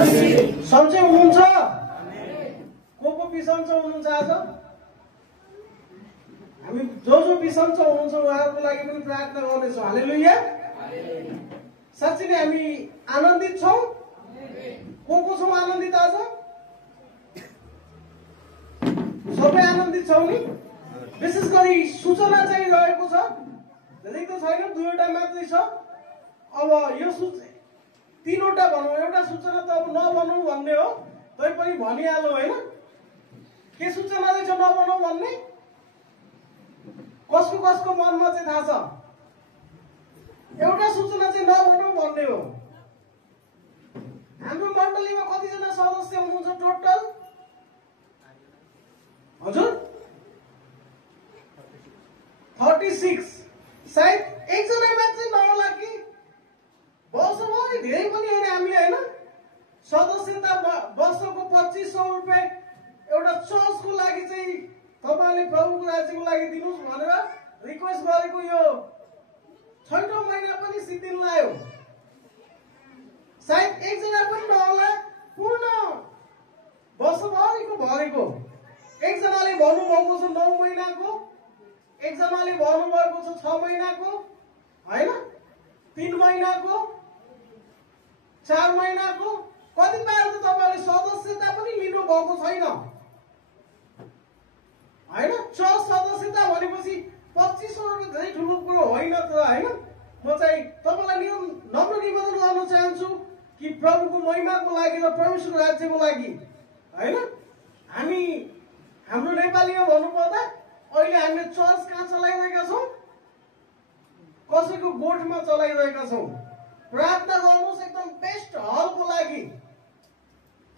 सन्चै हुनुहुन्छ? को बिसन्चो हुनुहुन्छ? आज हामी जो बिसन्चो हुनुहुन्छ उहाँहरूको लागि पनि प्रार्थना गर्नेछौँ। हालेलुया। साँच्चै नै हामी आनन्दित छौँ। को छौँ आनन्दित? आज सबै आनन्दित छौँ नि। विशेष गरी सूचना चाहिँ रहेको छ, धेरै त छैन, 2वटा मात्रै छ। अब यो तीनवटा भनौँ, एउटा सूचना त अब नभनौँ भन्ने हो, तैपनि भनिहालौँ होइन। के सूचना चाहिँ छ नभनौँ भन्ने? कसको मनमा चाहिँ थाहा छ? एउटा सूचना चाहिँ नभनौँ भन्ने हो। हाम्रो मण्डलीमा कतिजना सदस्य हुनुहुन्छ टोटल? हजुर 36। सायद एकजना मात्रै नहोला कि वर्षभरि धेरै पनि होइन। हामीले होइन सदस्यता वर्षको 2500 रुपियाँ एउटा चर्चको लागि चाहिँ तपाईँले प्रभुको राज्यको लागि दिनुहोस् भनेर रिक्वेस्ट गरेको यो 6औं महिना पनि सिद्धिन लाग्यो। सायद एकजना पनि नहोला पूर्ण वर्षभरिको भरेको। एकजनाले भन्नुभएको छ 9 महिनाको, एकजनाले भन्नुभएको छ 6 महिनाको होइन, 3 महिनाको, 4 महिनाको। कतिपय त तपाईँले सदस्यता पनि लिनु भएको छैन होइन। चर्च सदस्यता भनेपछि 2500 रुपियाँ धेरै ठुलो कुरो होइन त होइन। म चाहिँ तपाईँलाई नम्र निवेदन गर्न चाहन्छु कि प्रभुको महिमाको लागि र परमेश्वरको राज्यको लागि होइन। हामी हाम्रो नेपालीमा भन्नुपर्दा अहिले हामीले चर्च कहाँ चलाइरहेका छौँ? कसैको गोठमा चलाइरहेका छौँ। प्रार्थना गर्नुहोस् एकदम बेस्ट हलको लागि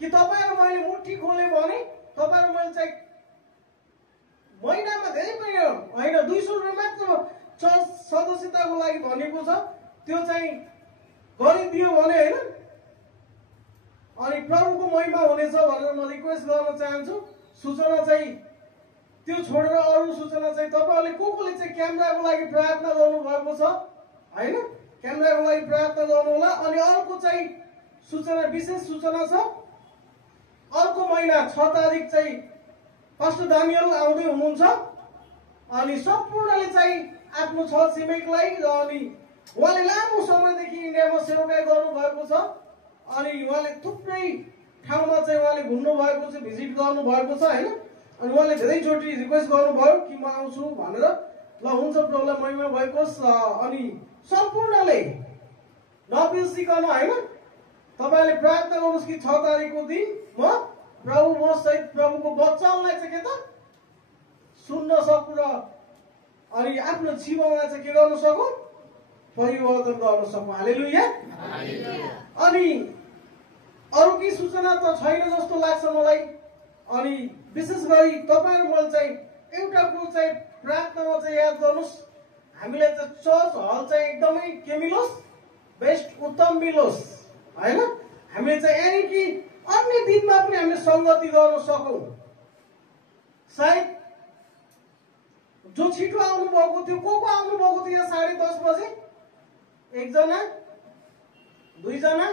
कि तपाईँहरू मैले मुट्ठी खोले भने तपाईँहरू मैले चाहिँ महिनामा धेरै पनि होइन 200 रुपियाँ मात्र चर्च सदस्यताको लागि भनेको छ, त्यो चाहिँ गरिदियो भने होइन अनि प्रभुको महिमा हुनेछ भनेर म रिक्वेस्ट गर्न चाहन्छु। सूचना चाहिँ त्यो छोडेर अरू सूचना चाहिँ तपाईँहरूले कोले चाहिँ क्यामेराको लागि प्रार्थना गर्नुभएको छ होइन, क्यामेराको लागि प्रार्थना गर्नु होला। अनि अर्को चाहिँ सूचना, विशेष सूचना छ। अर्को महिना 6 तारिक चाहिँ पास्टर दानियल आउँदै हुनुहुन्छ अनि सम्पूर्णले चाहिँ आफ्नो छर छिमेकलाई अनि उहाँले लामो समयदेखि इन्डियामा सेवाकाई गर्नुभएको छ अनि उहाँले थुप्रै ठाउँमा चाहिँ उहाँले घुम्नु भएको छ, भिजिट गर्नु भएको छ होइन। अनि उहाँले धेरैचोटि रिक्वेस्ट गर्नुभयो कि म आउँछु भनेर। ल हुन्छ, प्रभुलाई महिमा भएकोस्। अनि सम्पूर्णले नबिर्सिकन होइन तपाईँले प्रार्थना गर्नुहोस् कि 6 तारिकको दिन म सहित प्रभुको वचनलाई चाहिँ के त सुन्न सकु र अनि आफ्नो जीवनमा चाहिँ के गर्न सकु, परिवर्तन गर्न सकु। हालेलुया। अनि अरू केही सूचना त छैन जस्तो लाग्छ मलाई। अनि विशेष गरी तपाईँहरू मैले चाहिँ एउटा कुरो चाहिँ प्रार्थनामा चाहिँ याद गर्नुहोस्, हामीलाई चाहिँ चर्च हल चाहिँ एकदमै के मिलोस्, बेस्ट उत्तम मिलोस् होइन। हामीले चाहिँ यानि कि अन्य दिनमा पनि हामीले संगति गर्न सकौँ। सायद जो छिटो आउनु भएको थियो, को आउनु भएको थियो यहाँ 10:30 बजे? 1 जना, 2 जना,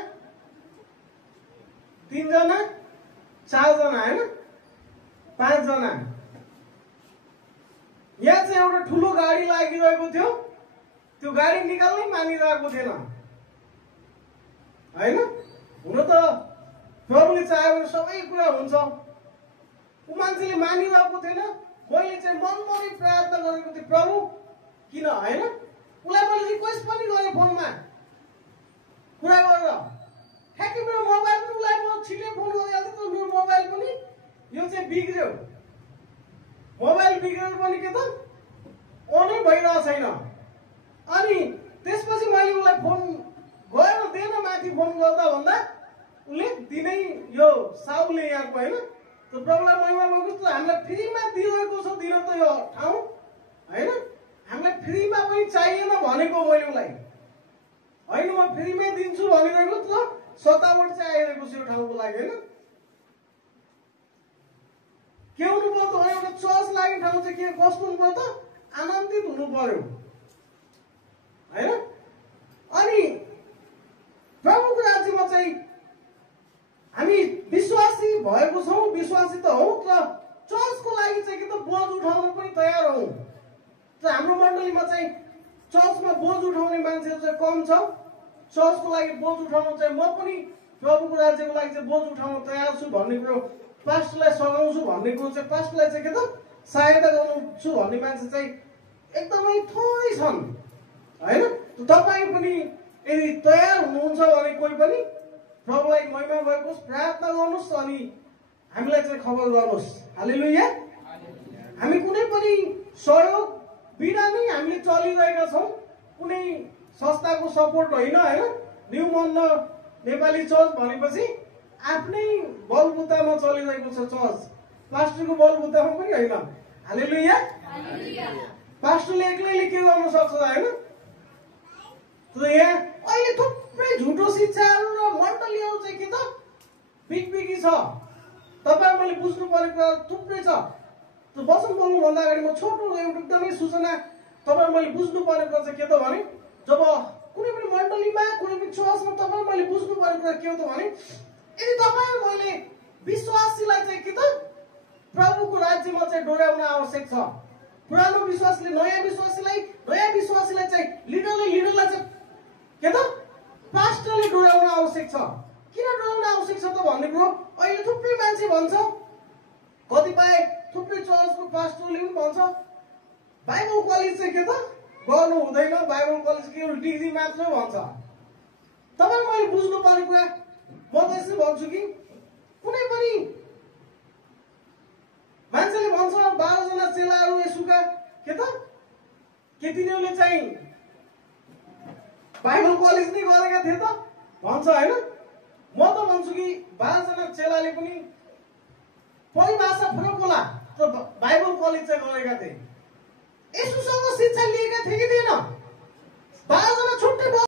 3 जना, 4 जना होइन, 5 जना। यहाँ चाहिँ एउटा ठुलो गाडी लागिरहेको थियो, त्यो गाडी निकाल्नै मानिरहेको थिएन होइन। हुन त प्रभुले चाह्यो भने सबै कुरा हुन्छ, ऊ मान्छेले मानिरहेको थिएन। मैले चाहिँ मनभरि प्रार्थना गरेको थिएँ, प्रभु किन होइन। उसलाई मैले रिक्वेस्ट पनि गरेँ फोनमा कुरा गरेर, ठ्याक्कै मेरो मोबाइल पनि उसलाई म छिटै फोन गरिहाल्थेँ त मेरो मोबाइल पनि यो चाहिँ बिग्रियो। मोबाइल बिग्रेर पनि के त अनै भइरहेको छैन। अनि त्यसपछि मैले उसलाई फोन गएर दिएन, माथि फोन गर्दा भन्दा उसले दिनै यो साउले यहाँको होइन। त्यो प्रब्लम महिमा भएको त हामीलाई फ्रीमा दिइरहेको छ दिन त यो ठाउँ होइन। हामीलाई फ्रीमा पनि चाहिएन भनेको मैले उसलाई होइन, म फ्रीमै दिन्छु भनिरहेको त सतावट चाहिँ आइरहेको छ यो ठाउँको लागि होइन। के हुनु पर्यो त एउटा चर्च लाग्ने ठाउँ चाहिँ के कस्तो हुनु पर्यो त, आनन्दित हुनु पर्यो होइन। अनि प्रभुको राज्यमा चाहिँ हामी विश्वासी भएको छौँ, विश्वासी त हौ, तर चर्चको लागि चाहिँ के त बोझ उठाउन पनि तयार हौ। तर हाम्रो मण्डलीमा चाहिँ चर्चमा बोझ उठाउने मान्छेहरू चाहिँ कम छ। चर्चको लागि बोझ उठाउनु चाहिँ म पनि प्रभुको राज्यको लागि चाहिँ बोझ उठाउन तयार छु भन्ने कुरो, पास्टरलाई सघाउँछु भन्ने कुरो चाहिँ, पास्टरलाई चाहिँ के त सहायता गर्छु भन्ने मान्छे चाहिँ एकदमै थोरै छन् होइन। तपाईँ पनि यदि तयार हुनुहुन्छ भने कोही पनि प्रभुलाई महिमा भएको प्रार्थना गर्नुहोस् अनि हामीलाई चाहिँ खबर गर्नुहोस्। हालेलुया। हामी कुनै पनि सहयोग बिना नै हामीले चलिरहेका छौँ, कुनै संस्थाको सपोर्ट होइन होइन। न्यू मन्न नेपाली चर्च भनेपछि आफ्नै बलबुतामा चलिरहेको छ चर्च, पास्टरको बलबुतामा पनि होइन। हालेलुया। पास्टरले एक्लैले के गर्न सक्छ होइन। तर यहाँ अहिले थुप्रै झुटो शिक्षाहरू र मण्डलीहरू चाहिँ के त बिगबिगी छ। तपाईँ मैले बुझ्नु परेको कुरा थुप्रै छ। त्यो वचन बोल्नुभन्दा अगाडि म छोटो एउटा एकदमै सूचना तपाईँ मैले बुझ्नु परेको चाहिँ के त भने, जब कुनै पनि मण्डलीमा कुनै पनि चर्चमा तपाईँ मैले बुझ्नु परेको कुरा के हो त भने, यदि तपाईँ मैले विश्वासीलाई चाहिँ के त प्रभुको राज्यमा चाहिँ डोर्याउन आवश्यक छ। पुरानो विश्वासीले नयाँ विश्वासीलाई चाहिँ लिडरलाई चाहिँ के त पास्टरले डोर्याउन आवश्यक छ। किन डोर्याउन आवश्यक छ त भन्ने कुरो अहिले थुप्रै मान्छे भन्छ, कतिपय थुप्रै चर्चको पास्टरले पनि भन्छ बाइबल कलेज चाहिँ के त गर्नु हुँदैन, बाइबल कलेज केवल डिग्री मात्र भन्छ। तपाईँ मैले बुझ्नु पर्ने कुरा म त यसो भन्छु कि कुनै पनि मान्छेले भन्छ 12 जना चेलाहरू यसुका के त के तिनीहरूले चाहिँ बाइबल कलेज नै गरेका थिए त भन्छ होइन। म त भन्छु कि 12 जना चेलाले पनि परिभाषा फरक होला, तर बाइबल कलेज चाहिँ गरेका थिए। यसुसँग शिक्षा